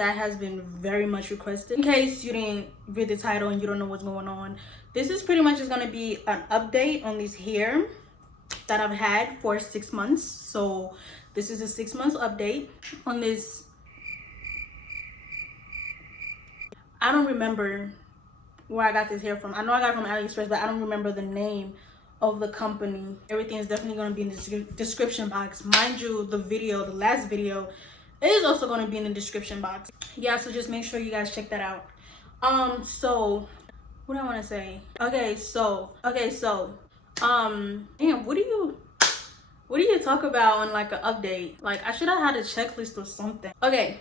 that has been very much requested. In case you didn't read the title and you don't know what's going on, this is pretty much just going to be an update on this hair that I've had for 6 months. So this is a 6 months update on this. I don't remember where I got this hair from. I know I got it from AliExpress, but I don't remember the name of the company. Everything is definitely going to be in the description box. Mind you, the last video is also going to be in the description box. Yeah, so just make sure you guys check that out. So what do I want to say? Okay, so damn, what do you talk about on like an update? Like, I should have had a checklist or something. Okay,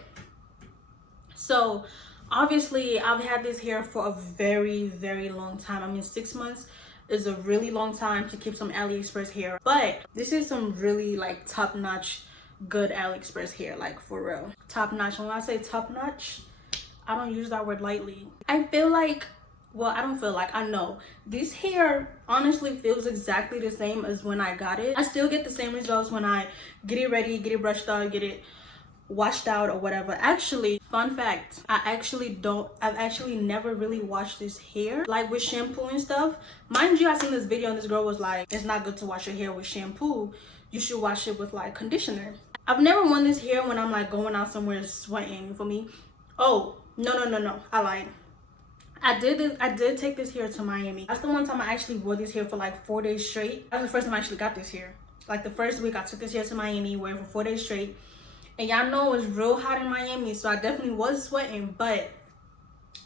so obviously I've had this hair for a very long time. I mean, 6 months is a really long time to keep some AliExpress hair, but this is some really like top-notch good AliExpress hair, like for real top notch. And when I say top notch, I don't use that word lightly. I feel like, well, I don't feel like, I know this hair honestly feels exactly the same as when I got it. I still get the same results when I get it ready, get it brushed out, get it washed out or whatever. Actually, fun fact, I've actually never really washed this hair like with shampoo and stuff. Mind you, I seen this video and this girl was like, it's not good to wash your hair with shampoo, you should wash it with like conditioner. I've never worn this hair when I'm like going out somewhere sweating, for me. Oh no, I lied. I did take this hair to Miami. That's the one time I actually wore this hair for like 4 days straight. That was the first time I actually got this hair. Like the first week I took this hair to Miami, wore it for 4 days straight. And y'all know it was real hot in Miami, so I definitely was sweating. But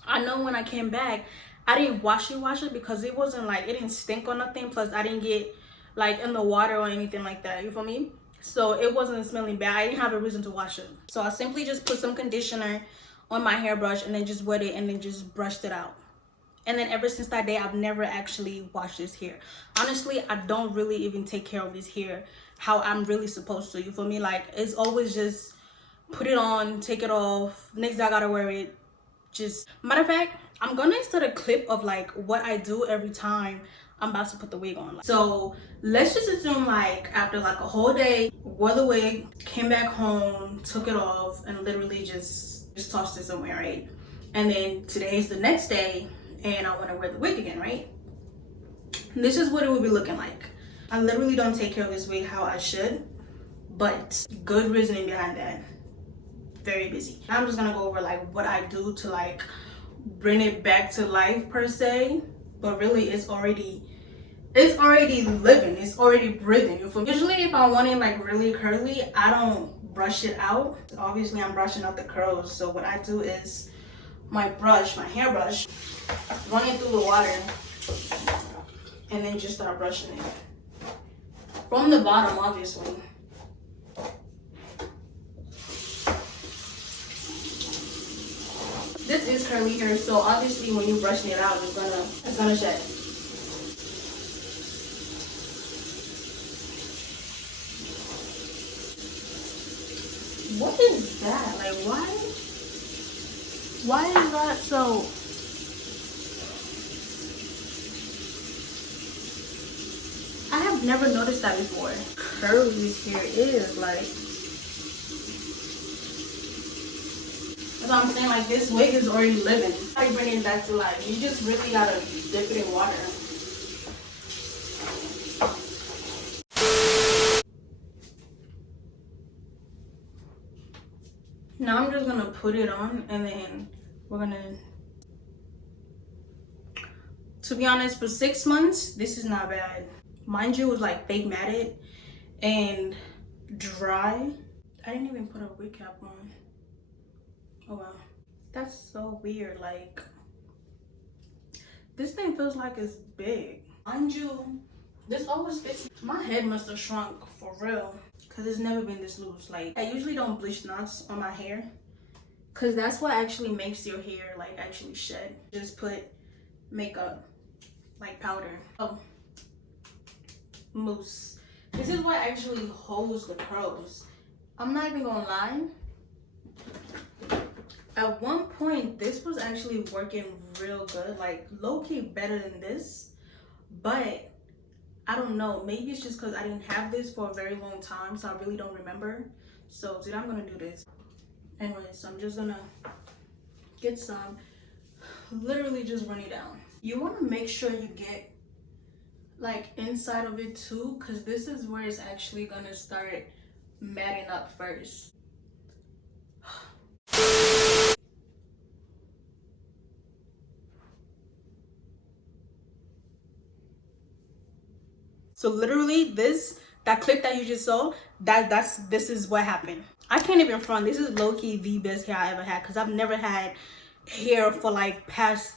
I know when I came back, I didn't wash it because it wasn't like, it didn't stink or nothing. Plus I didn't get like in the water or anything like that, you feel me? So it wasn't smelling bad. I didn't have a reason to wash it. So I simply just put some conditioner on my hairbrush and then just wet it and then just brushed it out. And then ever since that day, I've never actually washed this hair. Honestly, I don't really even take care of this hair how I'm really supposed to, you feel me? Like, it's always just put it on, take it off, next day I gotta wear it. Just, matter of fact, I'm gonna insert a clip of like what I do every time I'm about to put the wig on. So let's just assume like after like a whole day, wore the wig, came back home, took it off, and literally just tossed it somewhere, right? And then today's the next day and I want to wear the wig again, right? And this is what it would be looking like. I literally don't take care of this wig how I should, but good reasoning behind that. Very busy. I'm just gonna go over like what I do to like bring it back to life per se, but really it's already living, it's already breathing, you feel me? Usually if I want it like really curly, I don't brush it out. Obviously I'm brushing out the curls, so what I do is my hairbrush, run it through the water and then just start brushing it from the bottom, obviously. This is curly hair, so obviously when you brushing it out, it's gonna shed. What is that? Like, why is that so? I have never noticed that before. Curly this hair is, like, that's what I'm saying. Like, this wig is already living. How you bring it back to life? You just really gotta dip it in water. Now I'm just gonna put it on and then we're gonna, to be honest, for 6 months, this is not bad. Mind you, it was like fake matted and dry. I didn't even put a wig cap on. Oh wow, that's so weird. Like, this thing feels like it's big. Mind you, this always fits. My head must have shrunk for real, because it's never been this loose. Like, I usually don't bleach knots on my hair because that's what actually makes your hair like actually shed. Just put makeup, like powder. Oh, mousse. This is what actually holds the curls. I'm not even gonna lie, at one point this was actually working real good, like low-key better than this, but I don't know, maybe it's just because I didn't have this for a very long time, so I really don't remember. So today I'm gonna do this Anyway, so I'm just gonna get some, literally just run it down. You want to make sure you get like inside of it too, because this is where it's actually gonna start matting up first. So literally that clip that you just saw, this is what happened. I can't even front. This is low-key the best hair I ever had, because I've never had hair for like past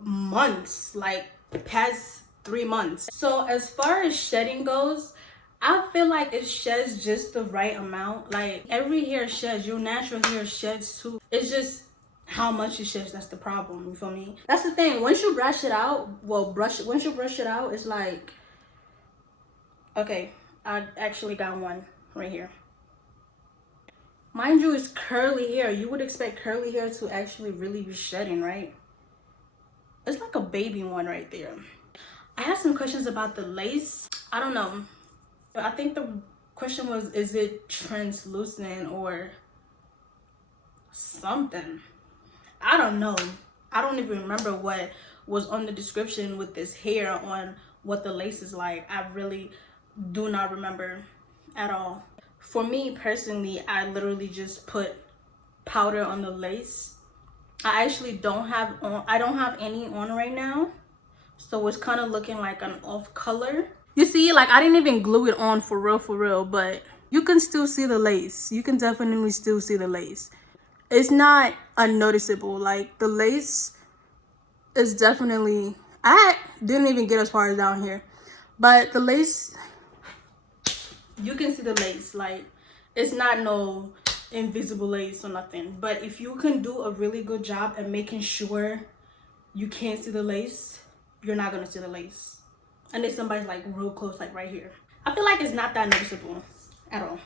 months, like past 3 months. So as far as shedding goes, I feel like it sheds just the right amount. Like every hair sheds, your natural hair sheds too. It's just how much it sheds that's the problem. You feel me? That's the thing. Once you brush it out, once you brush it out, it's like, okay, I actually got one right here. Mind you, it's curly hair. You would expect curly hair to actually really be shedding, right? It's like a baby one right there. I have some questions about the lace. I don't know. I think the question was, is it translucent or something? I don't know. I don't even remember what was on the description with this hair on what the lace is like. I really do not remember at all. For me personally, I literally just put powder on the lace. I actually don't have any on right now, so it's kind of looking like an off color. You see, like I didn't even glue it on for real, but you can still see the lace. You can definitely still see the lace. It's not unnoticeable. Like the lace is definitely, I didn't even get as far as down here, but the lace, you can see the lace. Like it's not no invisible lace or nothing. But if you can do a really good job at making sure you can't see the lace, you're not gonna see the lace unless somebody's like real close, like right here. I feel like it's not that noticeable at all.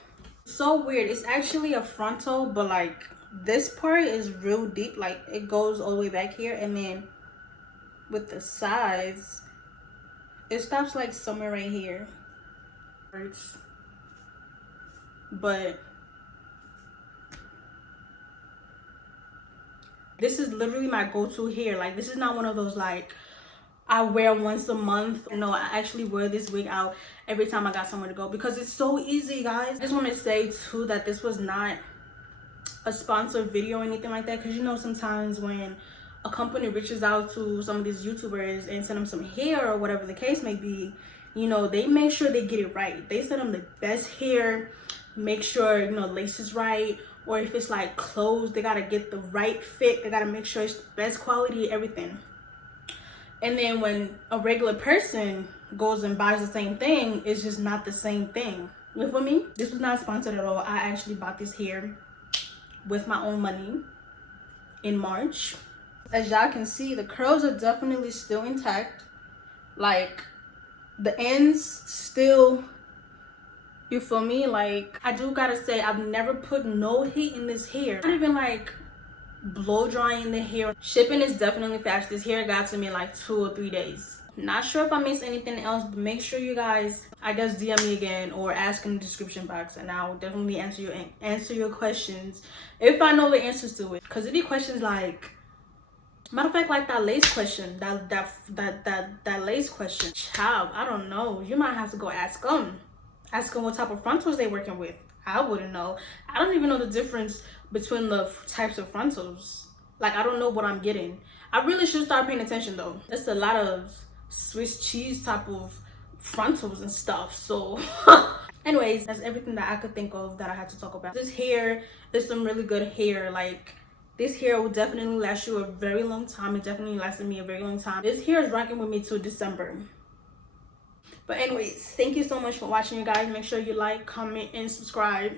So weird. It's actually a frontal, but like this part is real deep. Like it goes all the way back here, and then with the sides it stops like somewhere right here. But this is literally my go-to hair. Like this is not one of those like I wear once a month. No, I actually wear this wig out every time I got somewhere to go, because it's so easy, guys. I just want to say too that this was not a sponsored video or anything like that, because you know sometimes when a company reaches out to some of these YouTubers and send them some hair or whatever the case may be, you know, they make sure they get it right. They send them the best hair, make sure, you know, lace is right, or if it's like clothes, they gotta get the right fit. They gotta make sure it's the best quality, everything. And then when a regular person goes and buys the same thing, it's just not the same thing. You feel me? This was not sponsored at all. I actually bought this hair with my own money in March. As y'all can see, the curls are definitely still intact. Like the ends still, you feel me? Like I do gotta say, I've never put no heat in this hair. Not even like blow drying the hair. Shipping is definitely fast. This hair got to me in like 2 or 3 days. Not sure if I missed anything else, but make sure you guys, I guess, DM me again or ask in the description box, and I'll definitely answer your questions if I know the answers to it. Because it be questions like, matter of fact, like that lace question, that lace question, child, I don't know. You might have to go ask them what type of frontals they working with. I wouldn't know. I don't even know the difference between the types of frontals. Like I don't know what I'm getting. I really should start paying attention though. It's a lot of Swiss cheese type of frontals and stuff. So anyways, that's everything that I could think of that I had to talk about. This hair is some really good hair. Like this hair will definitely last you a very long time. It definitely lasted me a very long time. This hair is rocking with me till December. But anyways, thank you so much for watching, you guys. Make sure you like, comment, and subscribe.